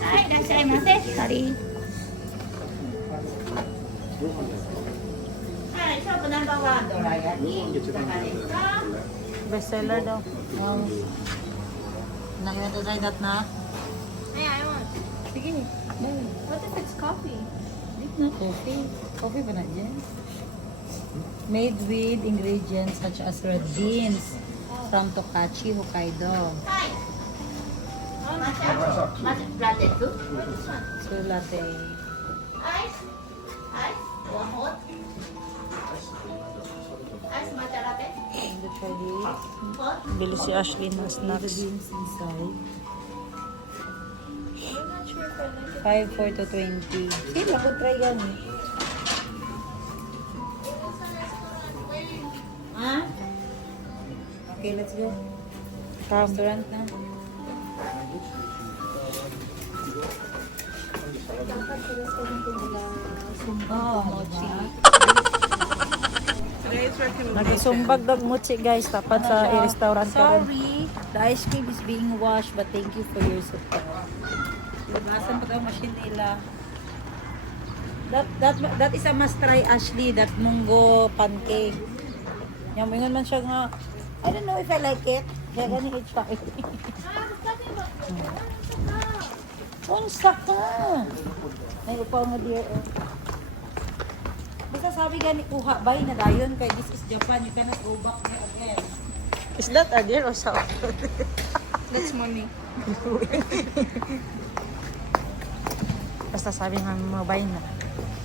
はい、いらっしゃいませ。Sorry。はい、ショップナンバーワンどら焼きいかがですか？ Best seller daw. Wow. Nag-try that na? Hey, I want. Sige. What if it's coffee? It's not coffee. Coffee ba na dyan? Made with ingredients such as red beans from Tokachi, Hokkaido. Hi. Matcha latte too? So latte. Ice? Ice? One hot? Ice matcha latte? And the try this. Hot? Bili si Ashley ng snacks. Beans inside. I'm not sure if I like it. 5, 4 to 20. Sige, ako try yan. Huh? Okay, let's go. Restaurant na. Oh, mochi. Nagsumbag dag mochi guys, tapat sa restaurant ka rin. Sorry. The ice cream is being washed, but thank you for your support. Labasan pa ang machine nila. That is a must try, Ashley, that munggo pancake. Yung mingon man siya nga, I don't know if I like it. Kaya gani i-try. Unsa ka? Naiupaw mo dear. Basta sabi gani kuha bay na dayon kay this is Japan, you cannot go back there again. Is that a deer or something? That's mommy. Basta sabi nga mga bay na.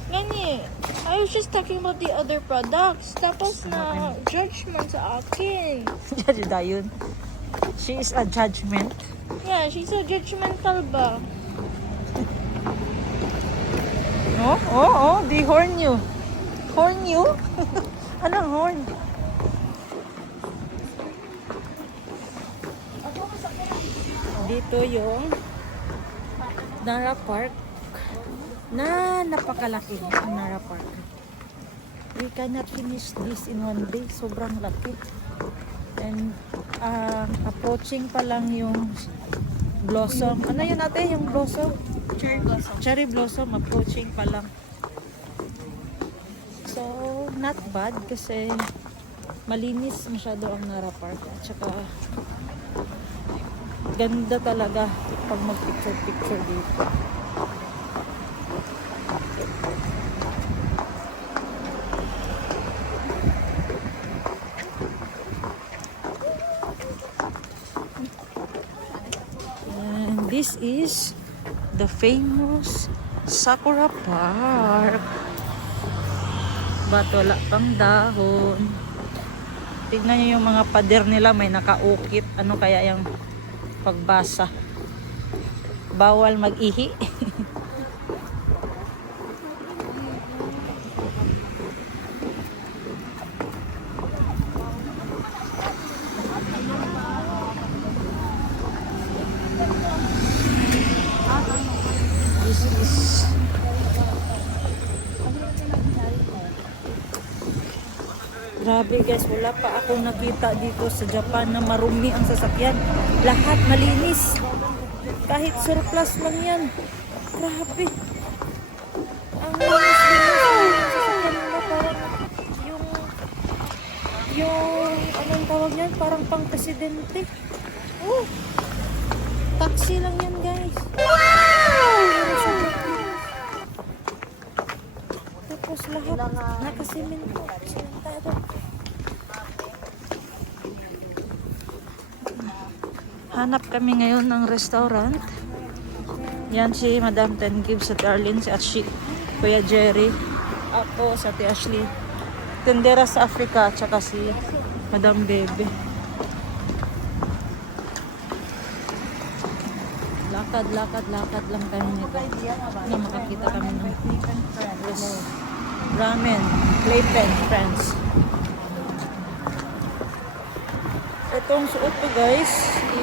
Gani, I was just talking about the other products. Tapos na judgment sa akin. Jadi dayon. She is a judgment. Yeah, she's so judgmental ba? Oh, di horn you. Horn you? Anong horn? Dito yung Nara Park. Napakalaki ang Nara Park. We cannot finish this in one day. Sobrang laki. And approaching pa lang yung blossom. Ano yun natin? Yung blossom? Cherry blossom. Cherry blossom. Approaching pa lang. So, not bad kasi malinis masyado ang Nara Park. At saka ganda talaga pag mag-picture-picture dito. And this is the famous Sakura Park. But wala pang dahon. Tignan nyo yung mga pader nila, may nakaukit. Ano kaya yung pagbasa? Bawal mag-ihi. This is grabe guys, wala pa ako nakita dito sa Japan na marumi ang sasakyan. Lahat malinis. Kahit surplus lang yan. Grabe. Ang linis-linis ang sasakyan nila, parang yung anong tawag yan? Parang pang presidente. Oh! Taxi lang yan guys. Wow! Tapos lahat nakasimento. Simentado. Hanap kami ngayon ng restaurant. Yan si Madam Ten Gibbs at Arlene, at si Kuya Jerry. Ako sa Ate Ashley. Tendera sa Africa, at saka si Madam Bebe. Lakad lang kami nito. Na makakita kami ng ramen, playpen, friends. Itong suot ko guys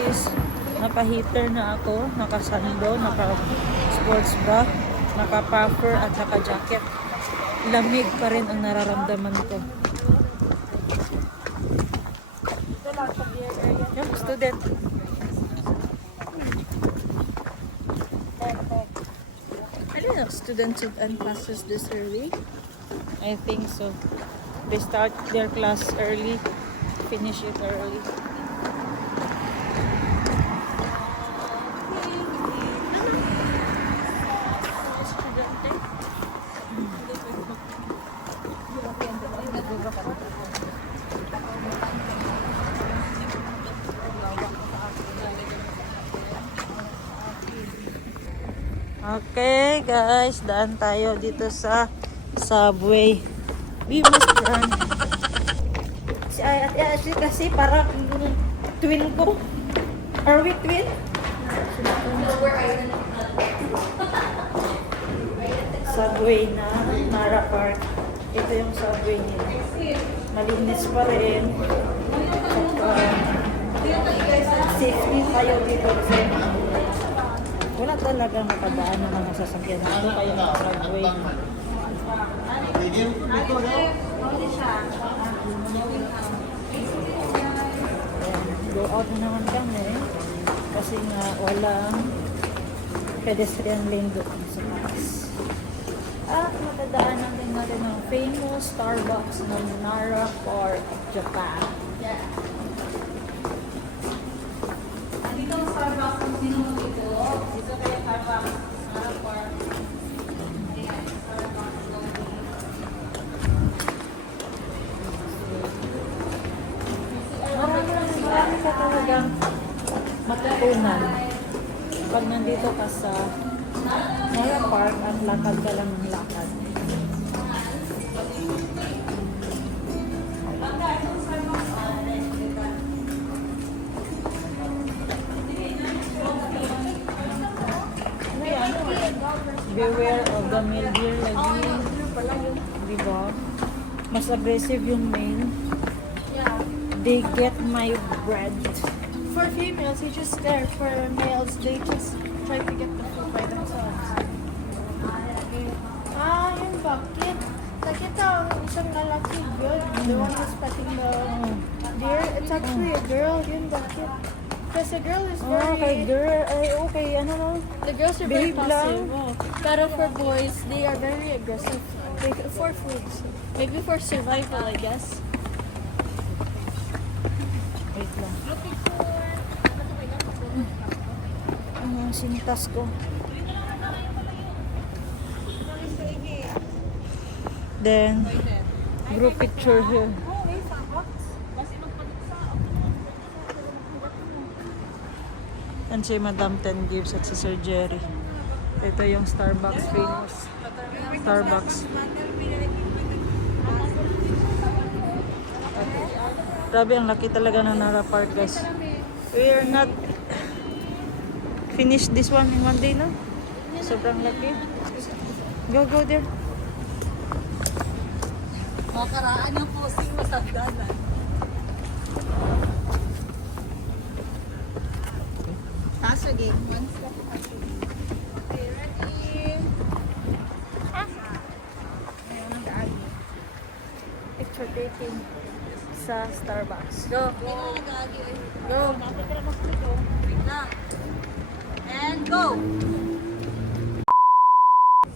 is naka-heater na ako, naka-sando, naka-sports bra, naka-puffer at naka-jacket. Lamig pa rin ang nararamdaman ko. Yung student. students should end classes this early. I think so. They start their class early, finish it early. Okay guys, daan tayo dito sa Subway. We must run. Si Ate Ashley kasi parang twin ko. Are we twin? Subway na Nara Park. Ito yung subway nila. Malinis pa rin. Safety tayo dito kasi wala talagang nakadaan ng mga sasakyan dito kaya subway. Go out na naman kami kasi nga walang pedestrian lane doon sa taas. At matadaanan din natin ng famous Starbucks ng Nara Park, Japan. Dito ang Starbucks kung sino mo dito. Dito kayo Starbucks, Nara Park. Marami ka talagang matutunan. Pag nandito ka sa Nara Park at lakad ka lang ng lakad. Ano yan? Beware of the male deer lagi. Diba? Mas aggressive yung male. Yeah. They get my bread. For females, you just stare. For males, they just try to get the food by themselves. Yung bucket. Nakita ang isang lalaki yun. The one who's petting the deer. It's actually a girl, yung bucket. Because the girl is Oh, kay very... girl. Ay, okay. Ano no? The girls are very Babe lang. passive. Oh. Pero for boys, they are very aggressive. Like, for foods. Maybe for survival, I guess. Wait lang. Ano, sintas ko. Then, group picture here. And si Madam Ten Gives at si Sir Jerry. Ito yung Starbucks, famous Starbucks. Grabe, ang laki talaga ng Nara Park, guys. We are not finished this one in one day, no? Sobrang laki. Go there. Makaraan yung posting mo sa dalan. Taas again. One step. Okay, ready? Picture taking sa Starbucks. Go. Go. Wait lang. And go.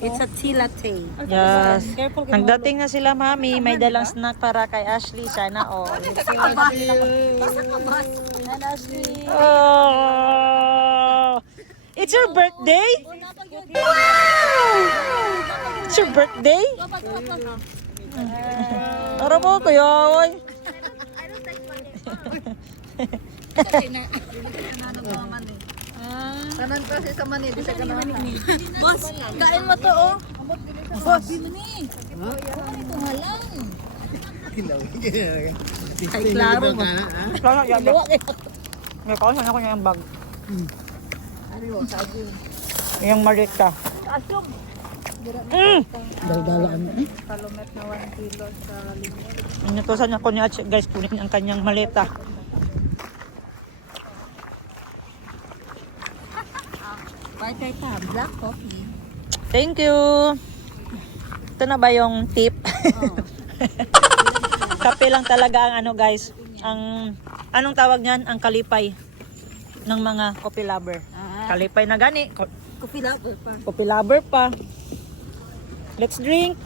It's a tea latte. Yes. Nagdating na sila, mami. May dalang snack para kay Ashley. Sana all. And Ashley. Oh! It's your birthday? Wow! It's your birthday? Tara mo, kuya. Oy. Tanan ko si Saman eh. Di sa kanana. Boss, kain mo to, oh. Boss. Ito halang. Ay, klaro mo. Kaya yan. May kausan ako niya yung bag. Ano yun? Sabi. Yung marita. Daldalaan mo. Kalumet na 1 kilo sa limon. Inutosan ako niya, guys, kunin ang kanyang maleta. Bye kay ta. Black coffee. Thank you. Ito na ba yung tip? Kape lang talaga ang ano, guys. Ang anong tawag niyan? Ang kalipay ng mga coffee lover. Kalipay na gani. Coffee lover pa. Coffee lover pa. Let's drink.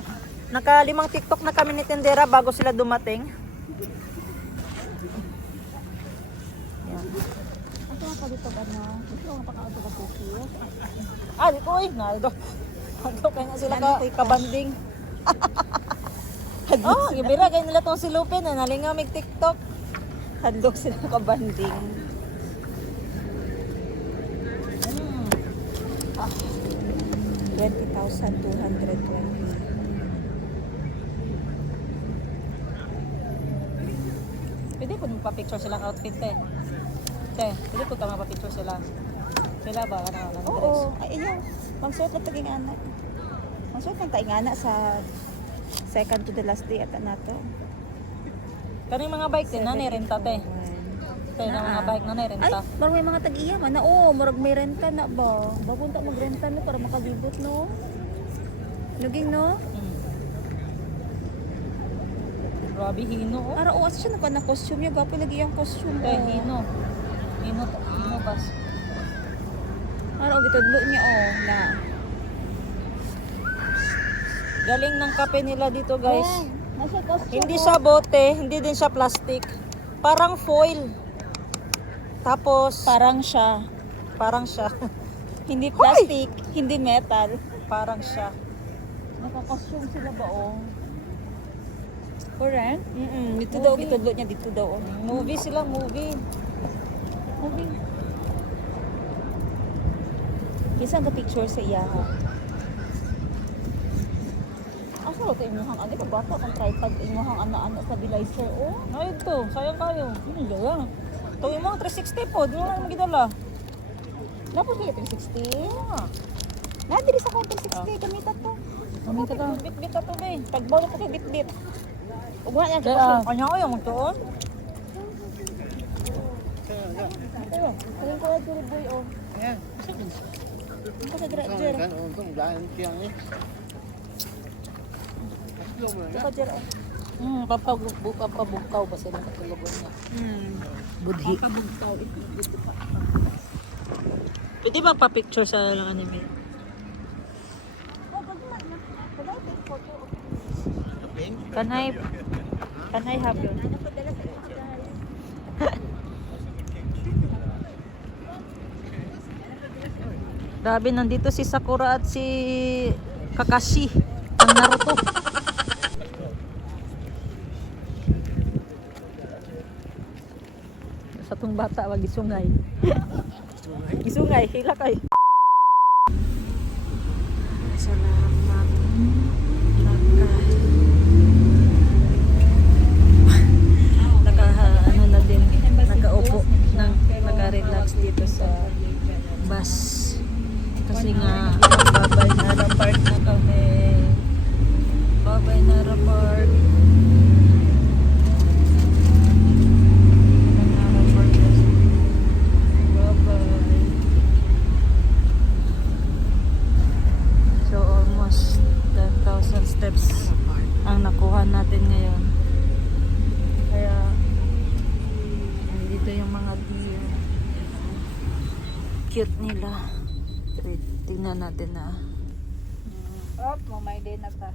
Naka-5 TikTok na kami ni Tindera bago sila dumating. Yan. Ano nga pa dito ba na? Ito nga pa-auto ka cookies. Ah, di ko eh. Naldo. Naldo kaya nga sila kabanding. Oh, ibira kaya nila tong si Lupe na nalinga mig TikTok. Hadlok sila kabanding. Ah, 20,220. Pwede ko magpa-picture silang outfit, te. Pwede ko ka magpa-picture sila. Sila ba? Ano, Oo, ay iyo. Magsuot na taging anak. Magsuot ng taging anak sa second to the last day at nato. Kaning mga bike din na renta, te. Te, na mga bike na Ay, renta. marag may mga tag-iya man na. Oo, marag may renta na ba? Bagunta magrenta no para makalibot no. Luging no? Grabe, hino. Oh. Ara o asa siya na costume niya, gapo lagi yung costume. Te, hino. Hino bas. Ara o gitudlo niya na. Galing ng kape nila dito, guys. Nasa costume. Hindi siya bote, hindi din siya plastic. Parang foil. Tapos, Parang siya. Hindi plastic, hindi metal. Parang siya. Naka-costume sila ba o? Correct? Dito Movie. daw, gitudlo niya dito daw. Oh. Movie sila, movie. Moving. Kisa ang picture sa iya ha. Asa ro to imuhang agi ka bata kang tripod imuhang ana-ana stabilizer o. Ay, ito. Sayang kayo. Ano lang? Ito yung mga 360 po. Di mo lang magidala. Napos kaya 360? Na diri sa counter 60 gamitan to. Gamitan ka. Bit-bit na to, be. Pagbawal ko kay bit-bit. Ug wala yan Kaya, sa kanya ko yung magtuon. Ayo, kaling ko diri boy o. Ayan. Ko sa dira dira. Kan untung daan tiyang eh. Aslo mo na. Ko dira. Papabukaw ba sila katulugan niya? Budhi. Pwede ba pa-picture sa lang anime? Can I have you? Grabe, nandito si Sakura at si Kakashi ng Naruto. Sa tong bata, wag isungay. Isungay, hila kay. Salamat. Ano na din, nagaupo, naka-relax dito sa bus. Kasi nga, babay na park na kami. Babay na park. So almost 10,000 steps ang nakuha natin ngayon. Kaya dito yung mga deer. Cute nila. Wait, tingnan natin na. Op, mo may day na ta.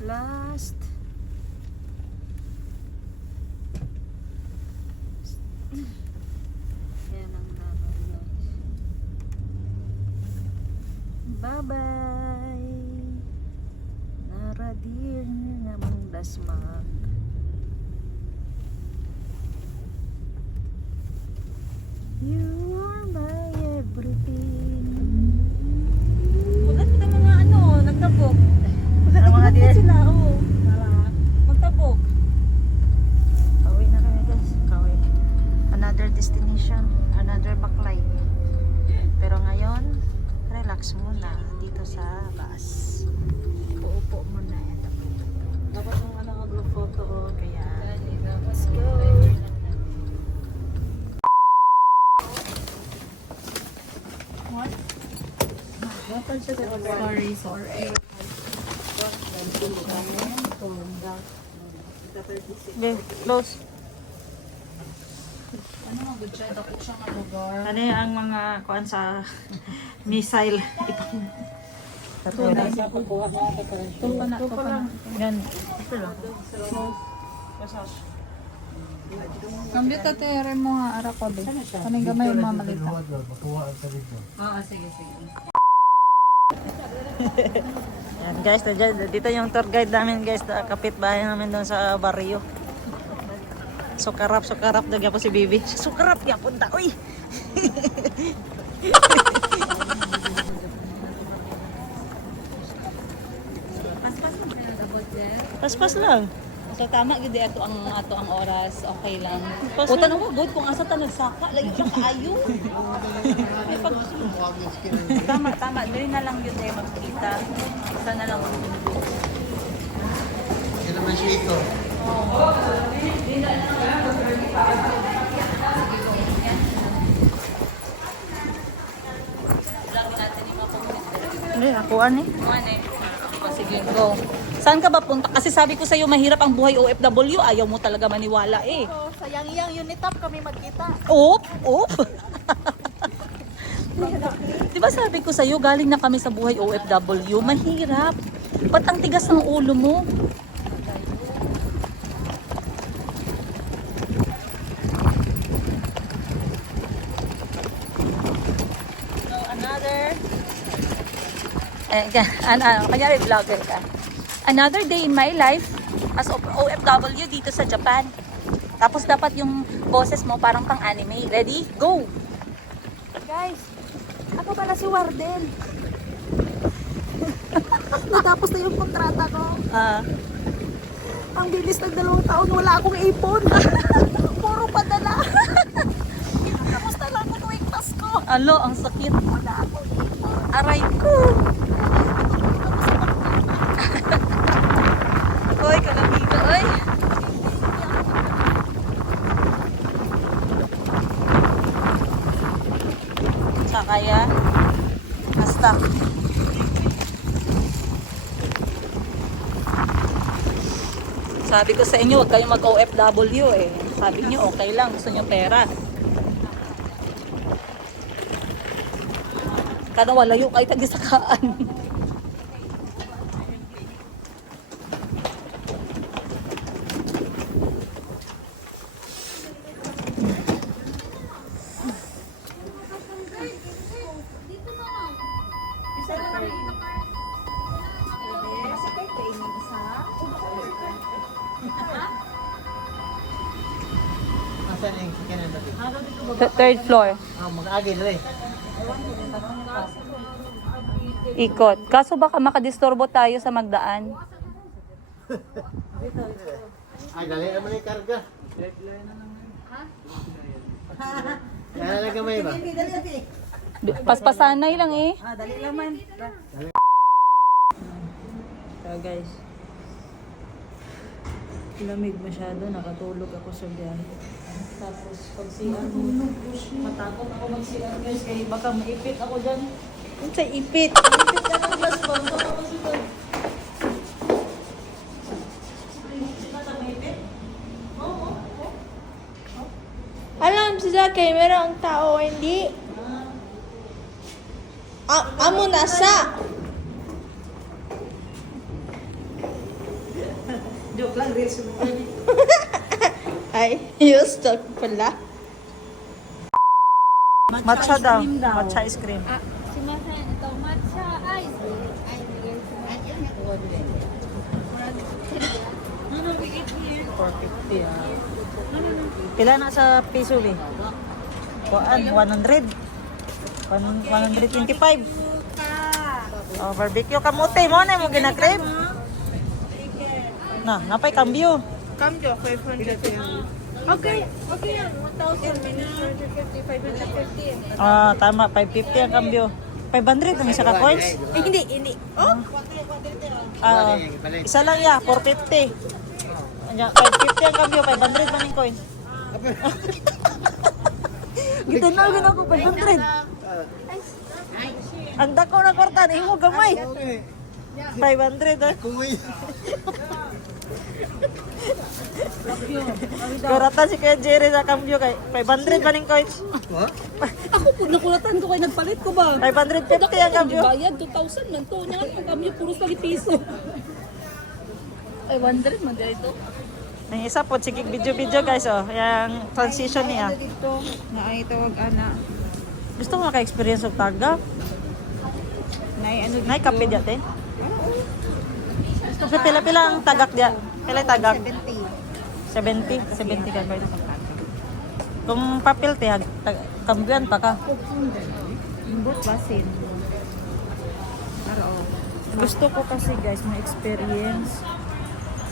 Last. Yan ang naman. Bye-bye. Naradir na namang dasmag. You are my everything. Ugat kita mga ano, nagtabok. Ugat Ang mga deer. sila, oo. Magtabok. Kawi na kami, guys. Kawi. Another destination, another backlight. Pero ngayon, relax muna dito sa bus. Uupo muna. Dapat yung group photo. Kaya, let's go. Sorry. Be, close. Ano ang mga kuan sa missile? sa toilet. Tupa na. Yan. Ito lang. Ang bita tere mo nga ara ko be. Kaning gamay yung mamalita. Yan guys, dito yung tour guide namin guys, kapitbahay namin doon sa barrio. Sukarap nagyan po si Bibi. Sukarap ya punta. Uy. Paspas lang. So tama gid ato ang oras, okay lang. Pas- Utan mo good kung asa ta nagsaka, lagi ka kaayo. Ay pag tama, dili na lang yun eh magkita. Isa na lang. Yan naman siya ito. Hindi, nakuha ni. Sige, go. Saan ka ba punta? Kasi sabi ko sa'yo, mahirap ang buhay OFW. Ayaw mo talaga maniwala eh. So, sayang iyang Unitap kami magkita. Oop! Diba sabi ko sa'yo, galing na kami sa buhay OFW. Mahirap. Ba't ang tigas ng ulo mo? So, another... kanyari vlogger ka. Another day in my life as OFW dito sa Japan. Tapos dapat yung boses mo parang pang anime. Ready? Go! Guys, ako pala si Warden. Natapos na yung kontrata ko. Ang bilis ng 2 taon, wala akong ipon. Puro padala. Tapos na lang ako tuwing Pasko. Alo, ang sakit. Wala akong ipon. Aray ko. Oy, kalamiga, oy. Kaya hasta sabi ko sa inyo huwag kayong mag OFW eh, sabi niyo okay lang, gusto niyo pera kada walayo kayo tagisakaan. Asan yung kikanan natin? Third floor Mag-agil rin. ikot, kaso baka makadisturbo tayo sa magdaan. Ay, dali naman yung karga. Yan na gamay ba? Paspasanay lang eh. So guys, lamig masyado, nakatulog ako sa biyahe. Tapos pag CR, matakot ako mag-CR guys, kaya baka maipit ako dyan. Ano sa ipit? Maipit ka ng glass bag, baka ako sito. Alam sila kay merong tao hindi. Amo nasa. Joke lang, reels mo. Ay, used to pala. Matcha daw, matcha ice cream. Si Masa, ito matcha ice. Pila na sa piso eh? Kuan, 100. 125. Oh, barbecue kamote mo na mo ginakrib. Na, napay kambyo. Cambio, 500. Okay, okay yan. 1,000, 550. Ah, tama, 550 ang kambyo. 500 ang isa ka coins. Eh, hindi. Oh? Ah, isa lang ya, 450. Anya, 550 ang kambyo, 500 man ang coin. Kita na gid ako 500. Ang dako na kwarta, imo gamay. 500 ah. Kumoy. Kuratan si Kuya Jerry sa cambio kay 500 ba ning coach? What? Ako po, nakulatan ko kay nagpalit ko ba? 550 ang cambio. Bayad, 2,000 man to. Nya ang kami puro sa piso. Ay, 100 man dito. Nang isa po, sige video guys oh. Yang transition niya. Dito, na ay tawag ana. Gusto mo maka-experience of taga? Nay kape dati. So pila-pila ang tagak dia. Pila yung tagak? 70 ka ba? Kung papel te kambiyan pa ka. Imbot basin. Gusto ko kasi guys ma-experience.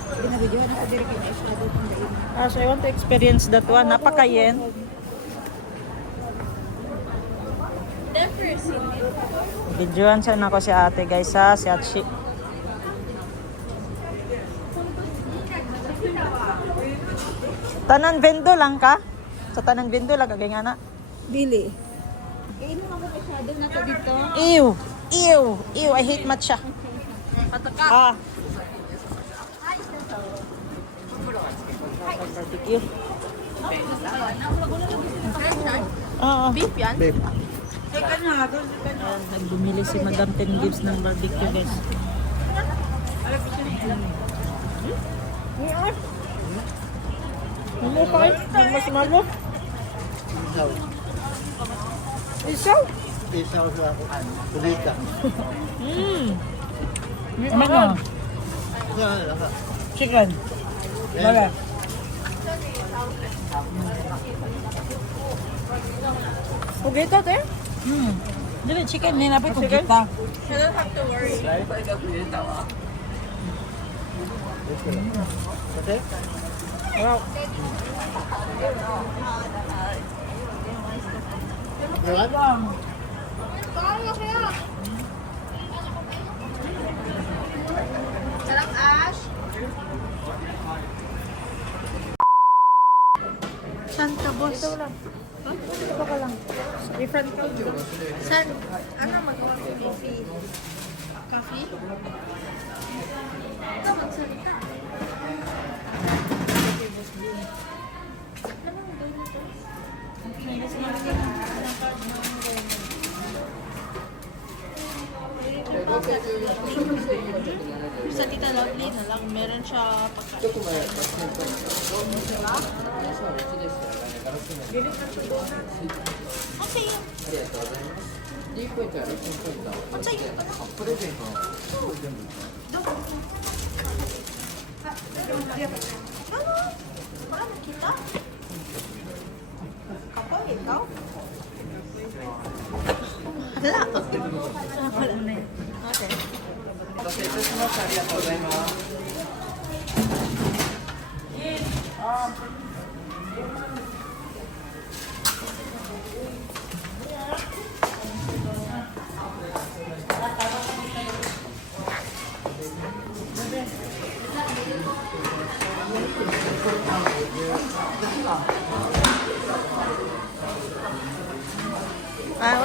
Binabidyohan ako diri kay Aisha do kung dain. So I want to experience that one. Napakayen. Videoan siya na ko si ate guys ha, si Atshi. Tanan Vendo lang ka? Sa Tanan Vendo lang kagay nga na. Dili. Kainom ako masyado na ko dito. Ew, I hate matcha. Pataka. Ah. Barbecue. Oo. Beef yan? Babe. Nagbumili si Madam Ten Gibbs ng barbecue guys. Ano pa kayo? Ang mas malo? Isaw. Isaw? Isaw sa ako. Kulita. Ano? Yan, Chicken. Wala. Pugita te? Dili chicken ni napay pugita. Okay? Wow. Yan. Sarap Ash. Santa boss. Ito lang. Ito ka lang. Different ka. San? Ano mag-coffee? Coffee? Ito magsalita. Sa Tita Lovely na lang, meron siya pagkain.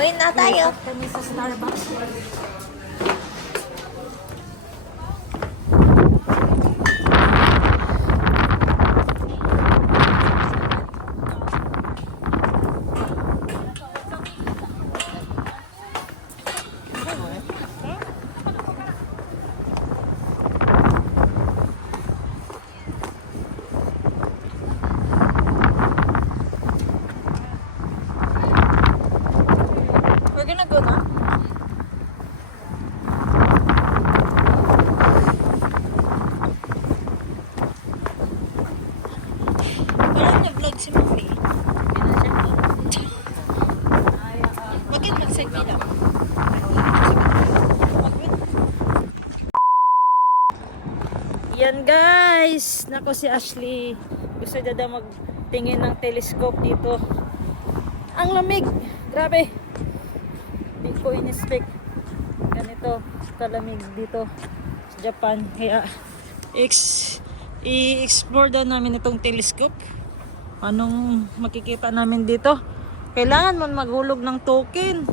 Uwi na tayo. Kami sa Starbucks. We're gonna go now. Parang na-vlog si Mami. Bakit mag-selfie lang? Yan guys! Nako si Ashley. Gusto niya daw magtingin ng telescope dito. Ang lamig! Grabe! Hindi ko in-expect ganito kalamig dito sa Japan. Kaya i-explore daw namin itong telescope. Anong makikita namin dito? Kailangan mo maghulog ng token.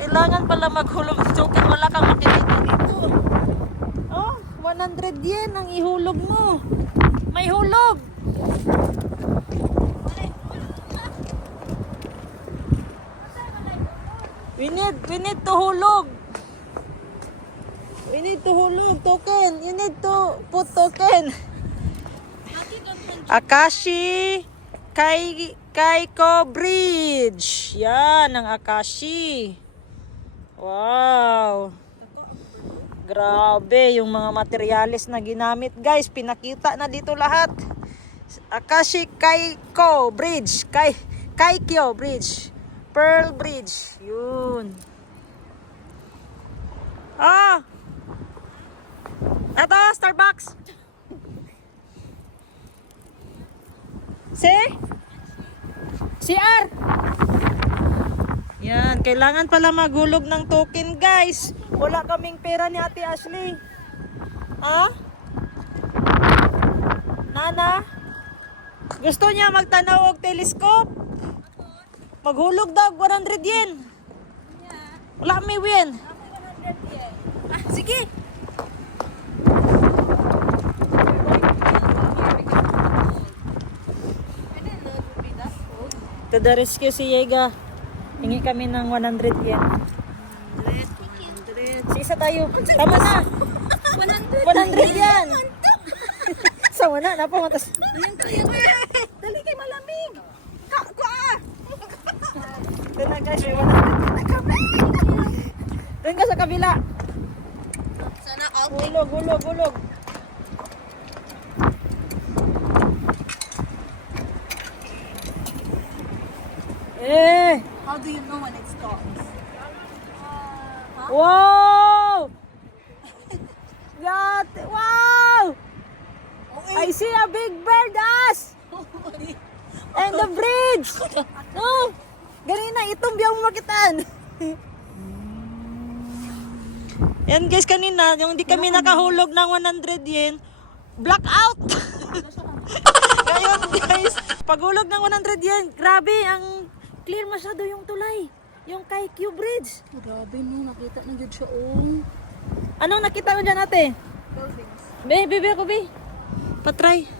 Kailangan pala maghulog ng token. Wala kang makikita dito. 100 yen ang ihulog mo. May hulog. We need to hulog. We need to hulog token. You need to put token. Akashi Kaiko Bridge. Yan ang Akashi. Wow. Grabe yung mga materialis na ginamit, guys. Pinakita na dito lahat. Akashi Kaiko Bridge. Kaikyo Bridge. Pearl Bridge. Yun. Ah! Ito, Starbucks. See? CR. Yan, kailangan pala maghulog ng token, guys. Wala kaming pera ni Ate Ashley. Ha? Nana? Gusto niya magtanaw og telescope? Maghulog daw 100 yen. Wala may win. Sige. To the rescue si Yega. Hingi kami ng 100 yen. 100. Isa tayo. Tama na. 100 yan. Sawa na. Napangatas. Dali kay malamig. Ito na guys. May 100 kami. Doon ka sa kabila. Sana out. Hulog. How do you know when it stops? Wow! Wow! I see a big bird ass! And the bridge! No! Ganina, itong biyang makitaan. Yan guys, kanina, yung di kami nakahulog ng 100 yen, blackout! Ngayon guys, paghulog ng 100 yen, grabe, ang clear masyado yung tulay. Yung Kaikyo Bridge. Grabe no, nakita na yun siya Anong nakita mo dyan, ate? Buildings. Bebe ako, be. Patry.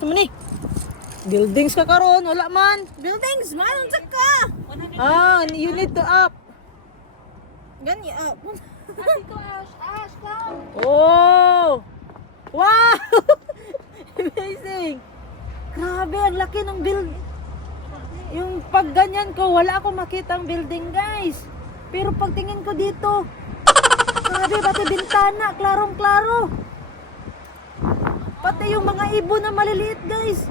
Tama ni. Buildings ka karon, wala man. Buildings, mayroon sa ka! Ah, you need to up. Ganyan, Ash, come! Oh! Wow! Amazing! Grabe, ang laki ng build. Yung pag ganyan ko, wala akong makitang building, guys. Pero pagtingin ko dito, grabe, pati bintana, klarong-klaro. Pati yung mga ibon na maliliit, guys.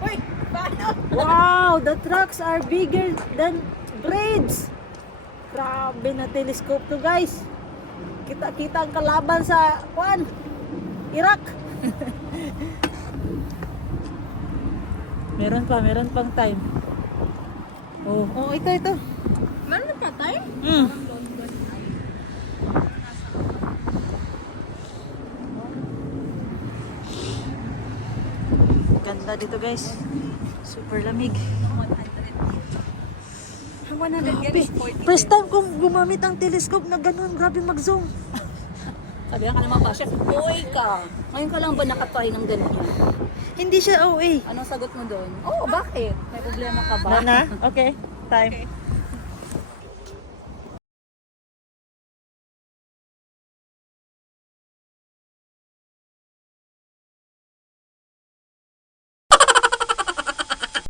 Uy, paano? Wow, the trucks are bigger than braids. Grabe na telescope to, guys. Kita-kita ang kalaban sa Iraq. meron pang time. Oh, ito. Meron na pa tayo? Ganda dito, guys. Super lamig. 100 yen is 40. First time kong gumamit ang telescope na ganun. Grabe mag-zoom. Sabi ka naman ba siya, uy ka. Ngayon ka lang ba nakatry ng ganyan? Hindi siya OA. Anong sagot mo doon? Oh, bakit? May problema ka ba? Nana? Okay. Time.